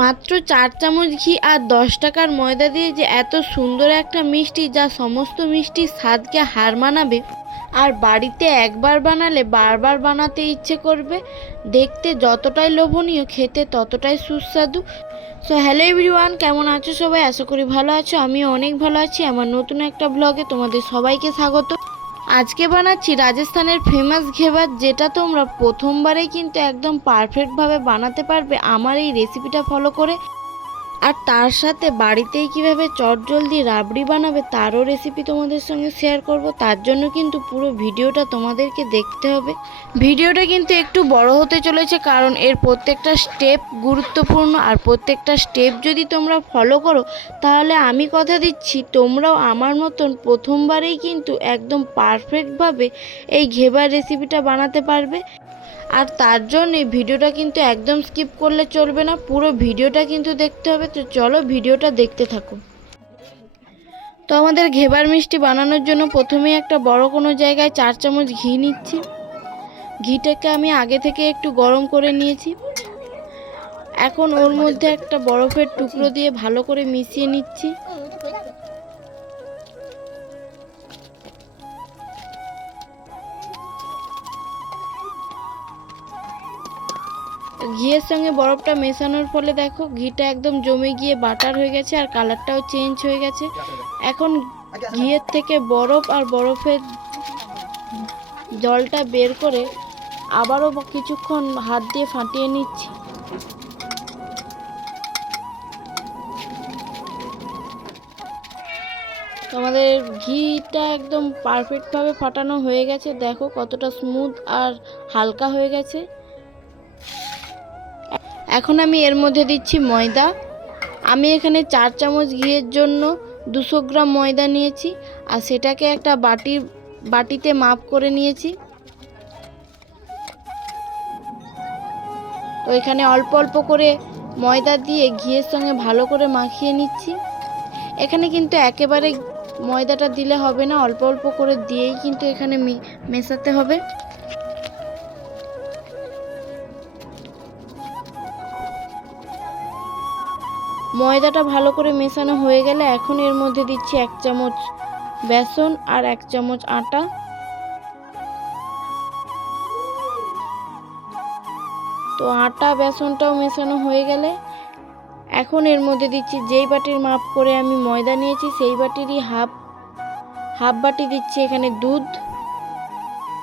মাত্র 4 চামচ ঘি আর 10 টাকার ময়দা দিয়ে যে এত সুন্দর একটা মিষ্টি, যা সমস্ত মিষ্টির স্বাদকে হার মানাবে, আর বাড়িতে একবার বানালে বারবার বানাতে ইচ্ছে করবে। দেখতে যতটাই লোভনীয়, খেতে ততটাই সুস্বাদু। সো হ্যালো এভরিওয়ান, কেমন আছো সবাই? আশা করি ভালো আছো। আমিও অনেক ভালো আছি। আমার নতুন একটা ব্লগে তোমাদের সবাইকে স্বাগত। আজকে বানাচ্ছি রাজস্থানের ফেমাস ঘেবার, যেটা তোমরা প্রথমবারেই কিন্তু একদম পারফেক্টভাবে বানাতে পারবে আমার এই রেসিপিটা ফলো করে। আর তার সাথে বাড়িতেই কিভাবে চটজলদি রাবড়ি বানাবে তারও রেসিপি তোমাদের সঙ্গে শেয়ার করব। তার জন্য কিন্তু পুরো ভিডিওটা তোমাদেরকে দেখতে হবে। ভিডিওটা কিন্তু একটু বড় হতে চলেছে, কারণ এর প্রত্যেকটা স্টেপ গুরুত্বপূর্ণ। আর প্রত্যেকটা স্টেপ যদি তোমরা ফলো করো, তাহলে আমি কথা দিচ্ছি তোমরাও আমার মতন প্রথমবারেই কিন্তু একদম পারফেক্টভাবে এই ঘেবার রেসিপিটা বানাতে পারবে। আর তার জন্য ভিডিওটা কিন্তু একদম স্কিপ করলে চলবে না, পুরো ভিডিওটা কিন্তু দেখতে হবে। তো চলো ভিডিওটা দেখতে থাকো। তো আমাদের ঘেবার মিষ্টি বানানোর জন্য প্রথমেই একটা বড় কোনো জায়গায় 4 চামচ ঘি নিচ্ছি। ঘিটাকে আমি আগে থেকে একটু গরম করে নিয়েছি। এখন ওর মধ্যে একটা বরফের টুকরো দিয়ে ভালো করে মিশিয়ে নিচ্ছি। ঘিয়ের সঙ্গে বরফটা মেশানোর ফলে দেখো ঘিটা একদম জমে গিয়ে বাটার হয়ে গেছে, আর কালারটাও চেঞ্জ হয়ে গেছে। এখন ঘিয়ের থেকে বরফ আর বরফের জলটা বের করে আবারও কিছুক্ষণ হাত দিয়ে ফাটিয়ে নিচ্ছি। তো আমাদের ঘিটা একদম পারফেক্টভাবে ফাটানো হয়ে গেছে। দেখো কতটা স্মুথ আর হালকা হয়ে গেছে। এখন আমি এর মধ্যে দিচ্ছি ময়দা। আমি এখানে 4 চামচ ঘিয়ের জন্য 200 গ্রাম ময়দা নিয়েছি, আর সেটাকে একটা বাটিতে মাপ করে নিয়েছি। তো এখানে অল্প অল্প করে ময়দা দিয়ে ঘিয়ের সঙ্গে ভালো করে মাখিয়ে নিচ্ছি। এখানে কিন্তু একেবারে ময়দাটা দিলে হবে না, অল্প অল্প করে দিয়েই কিন্তু এখানে মেশাতে হবে। ময়দাটা ভালো করে মেশানো হয়ে গেলে এখন এর মধ্যে দিচ্ছি 1 চামচ বেসন আর 1 চামচ আটা। তো আটা বেসনটাও মেশানো হয়ে গেলে এখন এর মধ্যে দিচ্ছি, যেই বাটির মাপ করে আমি ময়দা নিয়েছি সেই বাটিরই হাফ বাটি দিচ্ছি এখানে দুধ।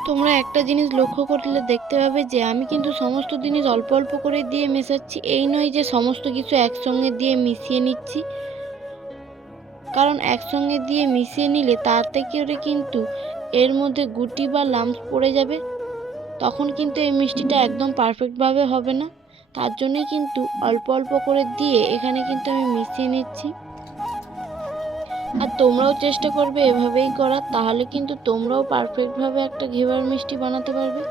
তোমরা একটা জিনিস লক্ষ্য করলে দেখতে পাবে যে আমি কিন্তু সমস্ত জিনিস অল্প অল্প করে দিয়ে মেশাচ্ছি। এই নয় যে সমস্ত কিছু একসঙ্গে দিয়ে মিশিয়ে নিচ্ছি, কারণ একসঙ্গে দিয়ে মিশিয়ে নিলে তাতে করে কিন্তু এর মধ্যে গুটি বা লাম্পস পড়ে যাবে, তখন কিন্তু এই মিষ্টিটা একদম পারফেক্টভাবে হবে না। তার জন্যই কিন্তু অল্প অল্প করে দিয়ে এখানে কিন্তু আমি মিশিয়ে নিচ্ছি। আর তোমরাও চেষ্টা করবে এভাবেই করার, তাহলে কিন্তু তোমরাও পারফেক্টভাবে একটা ঘেবার মিষ্টি বানাতে পারবে।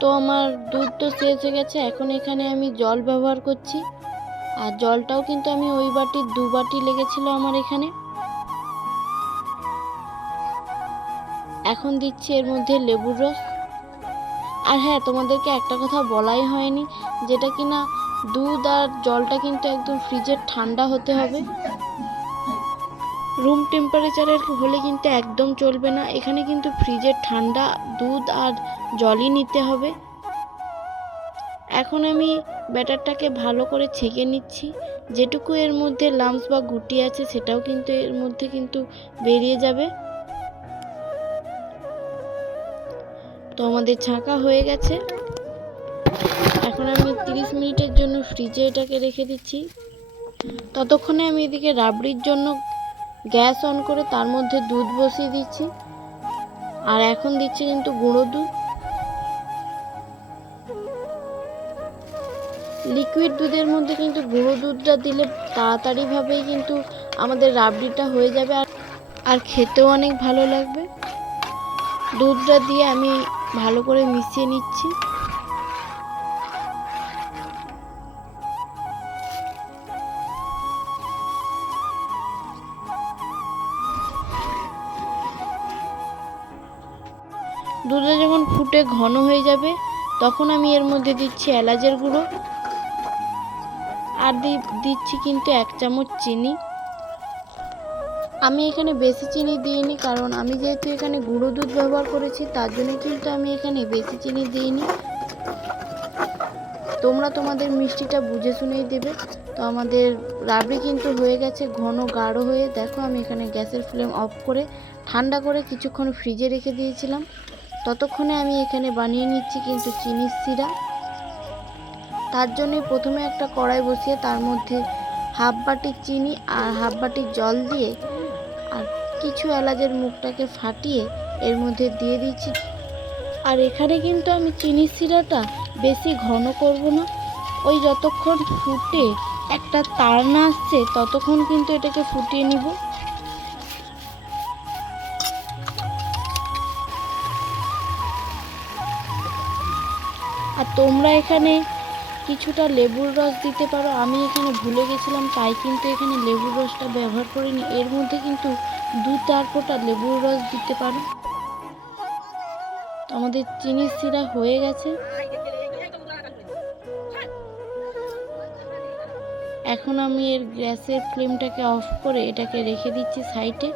তো আমার দুধ তো শেষ হয়ে গেছে, এখন এখানে আমি জল ব্যবহার করছি। আর জলটাও কিন্তু আমি ওই বাটির 2 বাটি লেগেছিল আমার এখানে। এখন দিচ্ছি এর মধ্যে লেবুর রস। আর হ্যাঁ, তোমাদেরকে একটা কথা বলাই হয়নি, যেটা কিনা দুধ আর জলটা কিন্তু একদম ফ্রিজের ঠান্ডা হতে হবে। রুম টেম্পারেচারের হলে কিন্তু একদম চলবে না, এখানে কিন্তু ফ্রিজের ঠান্ডা দুধ আর জলই নিতে হবে। এখন আমি ব্যাটারটাকে ভালো করে ছেঁকে নিচ্ছি। যেটুকু এর মধ্যে লাম্পস বা গুটি আছে সেটাও কিন্তু এর মধ্যে কিন্তু বেরিয়ে যাবে। তো আমাদের ছাঁকা হয়ে গেছে। এখন আমি 30 মিনিটের জন্য ফ্রিজে এটাকে রেখে দিচ্ছি। ততক্ষণে আমি এদিকে রাবড়ির জন্য গ্যাস অন করে তার মধ্যে দুধ বসিয়ে দিচ্ছি। আর এখন দিচ্ছি কিন্তু গুঁড়ো দুধ। লিকুইড দুধের মধ্যে কিন্তু গুঁড়ো দুধটা দিলে তাড়াতাড়িভাবেই কিন্তু আমাদের রাবড়িটা হয়ে যাবে, আর খেতেও অনেক ভালো লাগবে। দুধটা দিয়ে আমি ভালো করে মিশিয়ে নিচ্ছি। দুধটা যখন ফুটে ঘন হয়ে যাবে, তখন আমি এর মধ্যে দিচ্ছি এলাচের গুঁড়ো। আর দিচ্ছি কিন্তু 1 চামচ চিনি। আমি এখানে বেশি চিনি দিইনি, কারণ আমি যেহেতু এখানে গুঁড়ো দুধ ব্যবহার করেছি তার জন্য কিন্তু আমি এখানে বেশি চিনি দিইনি। তোমরা তোমাদের মিষ্টিটা বুঝে শুনেই দেবে। তো আমাদের রাবড়ি কিন্তু হয়ে গেছে ঘন গাঢ় হয়ে। দেখো আমি এখানে গ্যাসের ফ্লেম অফ করে ঠান্ডা করে কিছুক্ষণ ফ্রিজে রেখে দিয়েছিলাম। ততক্ষণে আমি এখানে বানিয়ে নিচ্ছি কিন্তু চিনির সিরা। তার জন্যই প্রথমে একটা কড়াই বসিয়ে তার মধ্যে হাফ বাটি চিনি আর হাফ বাটি জল দিয়ে আর কিছু এলাচের মুখটাকে ফাটিয়ে এর মধ্যে দিয়ে দিচ্ছি। আর এখানে কিন্তু আমি চিনির সিরাটা বেশি ঘন করব না, ওই যতক্ষণ ফুটে একটা তার না আসছে ততক্ষণ কিন্তু এটাকে ফুটিয়ে নিব। আর তোমরা এখানে কিছুটা লেবুর রস দিতে পারো, আমি এখানে ভুলে গেছিলাম তাই কিন্তু এখানে লেবুর রসটা ব্যবহার করিনি। এর মধ্যে কিন্তু 2-4 ফোঁটা লেবুর রস দিতে পারো। আমাদের চিনির সিরা হয়ে গেছে। এখন আমি এর গ্যাসের ফ্লেমটাকে অফ করে এটাকে রেখে দিচ্ছি সাইডে।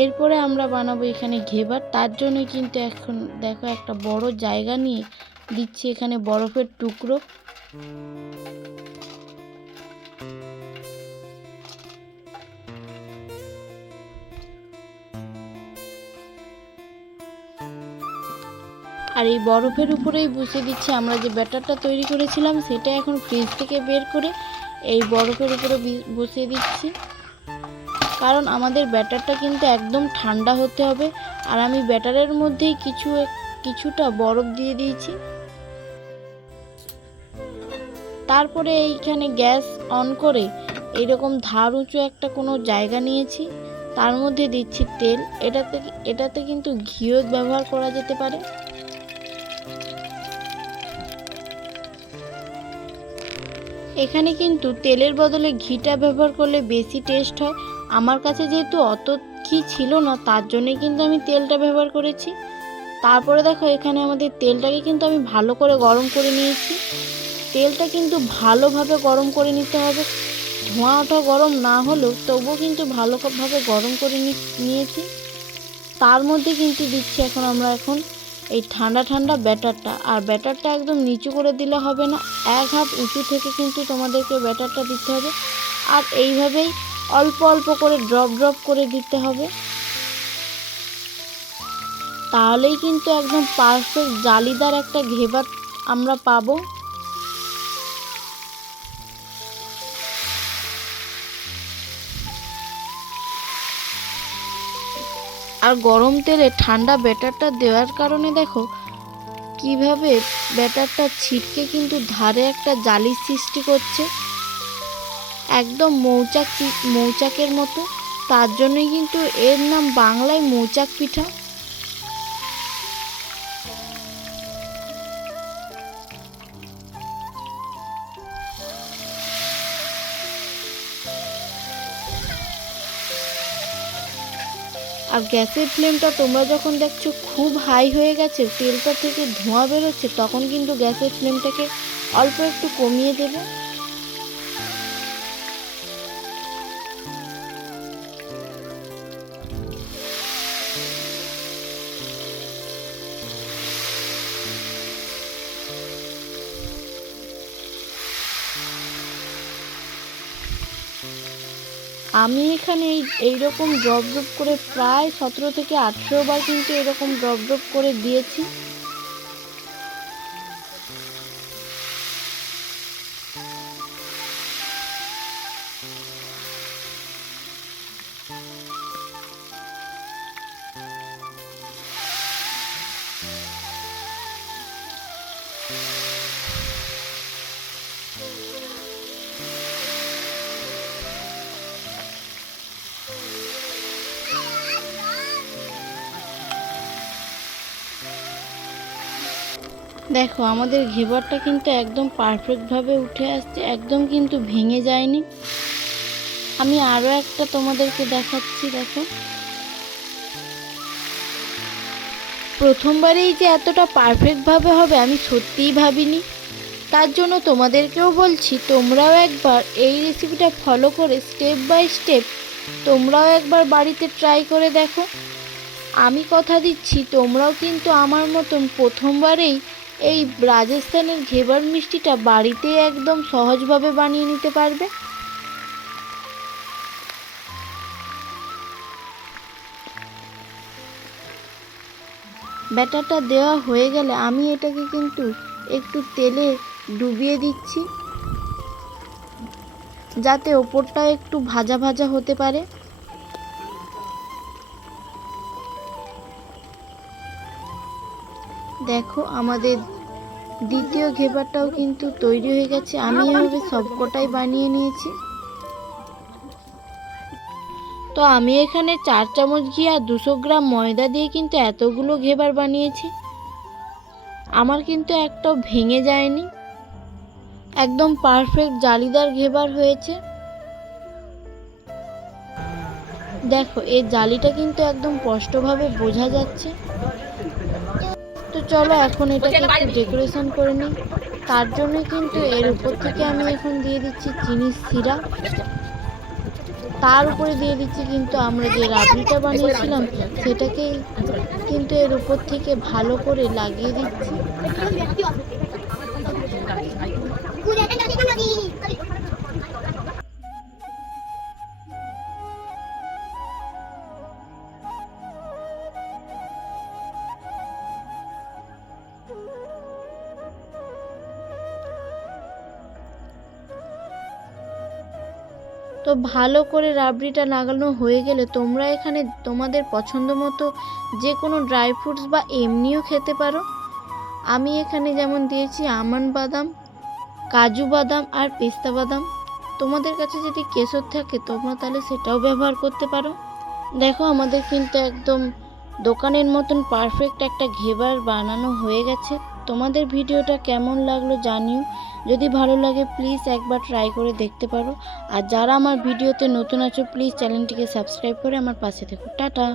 এরপরে আমরা বানাবো এখানে ঘেবার। তার জন্য কিন্তু এখন দেখো একটা বড় জায়গা নিয়ে দিচ্ছি এখানে বরফের টুকরো। আর এই বরফের উপরেই বসিয়ে দিচ্ছি আমরা যে ব্যাটারটা তৈরি করেছিলাম, সেটা এখন ফ্রিজ থেকে বের করে এই বরফের উপরে বসিয়ে দিচ্ছি। কারণ আমাদের ব্যাটারটা কিন্তু একদম ঠান্ডা হতে হবে। আর আমি ব্যাটারের মধ্যেই কিছুটা বরফ দিয়ে দিয়েছি। তারপরে এইখানে গ্যাস অন করে এইরকম ধার উঁচু একটা কোনো জায়গা নিয়েছি, তার মধ্যে দিচ্ছি তেল। এটাতে কিন্তু ঘিও ব্যবহার করা যেতে পারে। এখানে কিন্তু তেলের বদলে ঘিটা ব্যবহার করলে বেশি টেস্ট হয়। আমার কাছে যেহেতু অত ঘি ছিল না তার জন্যই কিন্তু আমি তেলটা ব্যবহার করেছি। তারপরে দেখো এখানে আমাদের তেলটাকে কিন্তু আমি ভালো করে গরম করে নিয়েছি। তেলটা কিন্তু ভালোভাবে গরম করে নিতে হবে, ধোঁয়া ওঠা গরম না হলেও তবুও কিন্তু ভালোভাবে গরম করে নিয়েছি। তার মধ্যে কিন্তু দিচ্ছি আমরা এখন এই ঠান্ডা ব্যাটারটা। আর ব্যাটারটা একদম নিচু করে দিলে হবে না, 1 হাত উঁচু থেকে কিন্তু তোমাদেরকে ব্যাটারটা দিতে হবে। আর এইভাবেই অল্প অল্প করে ড্রপ করে দিতে হবে, তাহলেই কিন্তু একদম পারফেক্ট জালিদার একটা ঘেবার আমরা পাবো। আর গরম তেলে ঠান্ডা ব্যাটারটা দেওয়ার কারণে দেখো কিভাবে ব্যাটারটা ছিটকে কিন্তু ধারে একটা জালি সৃষ্টি করছে, একদম মৌচাকের মতো। তার জন্যই কিন্তু এর নাম বাংলায় মৌচাক পিঠা। আর গ্যাসের ফ্লেমটা তোমরা যখন দেখছো খুব হাই হয়ে গেছে, তেলটা থেকে ধোঁয়া বেরোচ্ছে, তখন কিন্তু গ্যাসের ফ্লেমটাকে অল্প একটু কমিয়ে দেবে। আমি এখানে এইরকম ড্রপ করে প্রায় 17 থেকে 18 বার কিন্তু এরকম ড্রপ করে দিয়েছি। দেখো আমাদের ঘেবারটা কিন্তু একদম পারফেক্টভাবে উঠে আসছে, একদম কিন্তু ভেঙে যায়নি। আমি আরও একটা তোমাদেরকে দেখাচ্ছি। দেখো প্রথমবারেই যে এতটা পারফেক্টভাবে হবে আমি সত্যিই ভাবিনি। তার জন্য তোমাদেরকেও বলছি, তোমরাও একবার এই রেসিপিটা ফলো করে স্টেপ বাই স্টেপ তোমরাও একবার বাড়িতে ট্রাই করে দেখো। আমি কথা দিচ্ছি তোমরাও কিন্তু আমার মতন প্রথমবারেই এই রাজস্থানের ঘেবার মিষ্টিটা বাড়িতে একদম সহজভাবে বানিয়ে নিতে পারবে। ব্যাটারটা দেওয়া হয়ে গেলে আমি এটাকে কিন্তু একটু তেলে ডুবিয়ে দিচ্ছি, যাতে ওপরটা একটু ভাজা ভাজা হতে পারে। দেখো আমাদের দ্বিতীয় ঘেবারটাও কিন্তু তৈরি হয়ে গেছে। আমি এভাবে সবকটাই বানিয়ে নিয়েছি। তো আমি এখানে 4 চামচ ঘি আর 200 গ্রাম ময়দা দিয়ে কিন্তু এতগুলো ঘেবার বানিয়েছি। আমার কিন্তু একটাও ভেঙে যায়নি, একদম পারফেক্ট জালিদার ঘেবার হয়েছে। দেখো এর জালিটা কিন্তু একদম স্পষ্টভাবে বোঝা যাচ্ছে। তো চলো এখন এটাকে একটু ডেকোরেশন করে নিই। তার জন্য কিন্তু এর উপর থেকে আমি এখন দিয়ে দিচ্ছি চিনির সিরা, তার উপরে দিয়ে দিচ্ছি কিন্তু আমরা যে রাবড়িটা বানিয়েছিলাম সেটাকে কিন্তু এর উপর থেকে ভালো করে লাগিয়ে দিচ্ছি। তো ভালো করে রাবড়িটা লাগানো হয়ে গেলে তোমরা এখানে তোমাদের পছন্দ মতো যে কোনো ড্রাই ফ্রুটস বা এমনিও খেতে পারো। আমি এখানে যেমন দিয়েছি আমন্ড বাদাম, কাজু বাদাম আর পেস্তা বাদাম। তোমাদের কাছে যদি কেশর থাকে তোমরা তাহলে সেটাও ব্যবহার করতে পারো। দেখো আমাদের কিন্তু একদম দোকানের মতন পারফেক্ট একটা ঘেবার বানানো হয়ে গেছে। তোমাদের ভিডিওটা কেমন লাগলো জানিও। যদি ভালো লাগে প্লিজ একবার ট্রাই করে দেখতে পারো। আর যারা আমার ভিডিওতে নতুন আছো প্লিজ চ্যানেলটিকে সাবস্ক্রাইব করে আমার পাশে থেকো। টাটা।